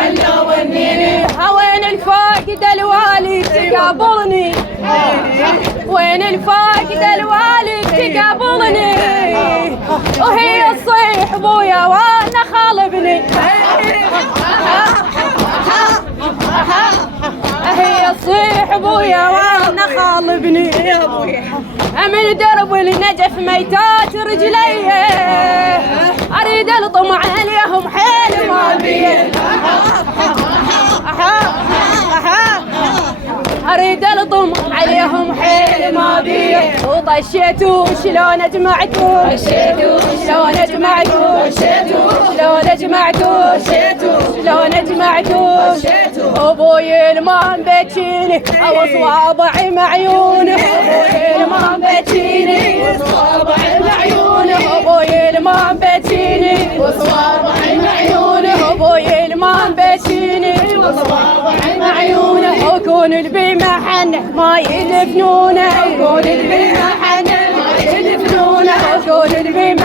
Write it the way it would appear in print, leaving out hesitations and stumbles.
ولا ونيني. وين الفاقد الوالد تقابلني، وين الفاقد الوالد تقابلني، وهي تصيح ابويا وانا خال ابني، هي تصيح ابويا وانا خال ابني. من درب النجف ميتات رجلي، اريد الطمع عليهم حيل ما بيه، اريد الطمع عليهم حيل ما بيه. وطشيتوا شلون جمعتوا، شلون جمعتوا، شلون جمعتوا، شلون جمعتوا. ابوي المان بكيني واصوابعي معيونه، ابوي المان بكيني واصوابعي معيونه، ابوي المان بكيني واصوابعي معيونه، ابوي المان بكيني واصوابعي معيونه. وكون البيمة حنه ما يدفنونه، وكون البيمة حنه ما يدفنونه، وكون البيمة